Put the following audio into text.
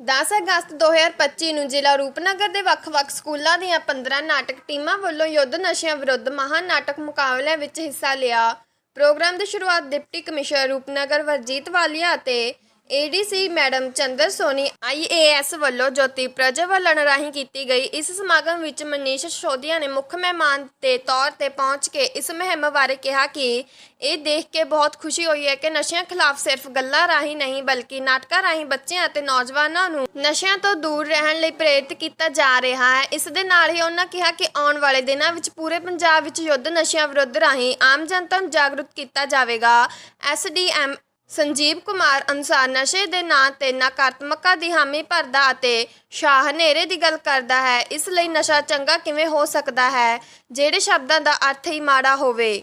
10 ਅਗਸਤ 2025 ਨੂੰ ਜ਼ਿਲ੍ਹਾ ਰੂਪਨਗਰ ਦੇ ਵੱਖ-ਵੱਖ ਸਕੂਲਾਂ ਦੀਆਂ 15 ਨਾਟਕ ਟੀਮਾਂ ਵੱਲੋਂ ਯੁੱਧ ਨਸ਼ਿਆਂ ਵਿਰੁੱਧ ਮਹਾਨ ਨਾਟਕ ਮੁਕਾਬਲਿਆਂ ਵਿੱਚ ਹਿੱਸਾ ਲਿਆ। ਪ੍ਰੋਗਰਾਮ ਦੀ ਸ਼ੁਰੂਆਤ ਡਿਪਟੀ ਕਮਿਸ਼ਨਰ ਰੂਪਨਗਰ ਵਰਜੀਤ ਵਾਲੀਆ ਅਤੇ ADC madam Chander Soni IAS ਵੱਲੋਂ ਜੋਤੀ ਪ੍ਰਜਵਲਨ ਰਾਹੀਂ ਕੀਤੀ ਗਈ ਇਸ ਸਮਾਗਮ ਵਿੱਚ ਮਨੀਸ਼ ਸ਼ੋਧੀਆ ਨੇ ਮੁੱਖ ਮਹਿਮਾਨ ਦੇ ਤੌਰ ਤੇ ਪਹੁੰਚ ਕੇ ਇਸ ਮੁਹਿੰਮ ਬਾਰੇ ਕਿਹਾ ਕਿ ਇਹ ਦੇਖ ਕੇ ਬਹੁਤ ਖੁਸ਼ੀ ਹੋਈ ਹੈ ਕਿ ਨਸ਼ਿਆਂ ਖਿਲਾਫ ਸਿਰਫ ਗੱਲਾਂ ਰਾਹੀਂ ਨਹੀਂ ਬਲਕਿ ਨਾਟਕਾਂ ਰਾਹੀਂ ਬੱਚਿਆਂ ਅਤੇ ਨੌਜਵਾਨਾਂ ਨੂੰ ਨਸ਼ਿਆਂ ਤੋਂ ਦੂਰ ਰਹਿਣ ਲਈ ਪ੍ਰੇਰਿਤ ਕੀਤਾ ਜਾ ਰਿਹਾ ਹੈ। ਇਸ ਦੇ ਨਾਲ ਹੀ ਉਹਨਾਂ ਕਿਹਾ ਕਿ ਆਉਣ ਵਾਲੇ ਦਿਨਾਂ ਵਿੱਚ ਪੂਰੇ ਪੰਜਾਬ ਵਿੱਚ ਯੁੱਧ ਨਸ਼ਿਆਂ ਵਿਰੁੱਧ ਰਾਹੀਂ ਆਮ ਜਨਤਾ ਨੂੰ ਜਾਗਰੂਕ ਕੀਤਾ ਜਾਵੇਗਾ। ਐਸਡੀਐਮ ਸੰਜੀਵ ਕੁਮਾਰ ਅਨੁਸਾਰ ਨਸ਼ੇ ਦੇ ਨਾਂ ਤੇ ਨਕਾਰਾਤਮਕਤਾ ਦੀ ਹਾਮੀ ਭਰਦਾ ਅਤੇ ਸ਼ਾਹ ਹਨੇਰੇ ਦੀ ਗੱਲ ਕਰਦਾ ਹੈ, ਇਸ ਲਈ ਨਸ਼ਾ ਚੰਗਾ ਕਿਵੇਂ ਹੋ ਸਕਦਾ ਹੈ, ਜਿਹੜੇ ਸ਼ਬਦਾਂ ਦਾ ਅਰਥ ਹੀ ਮਾੜਾ ਹੋਵੇ।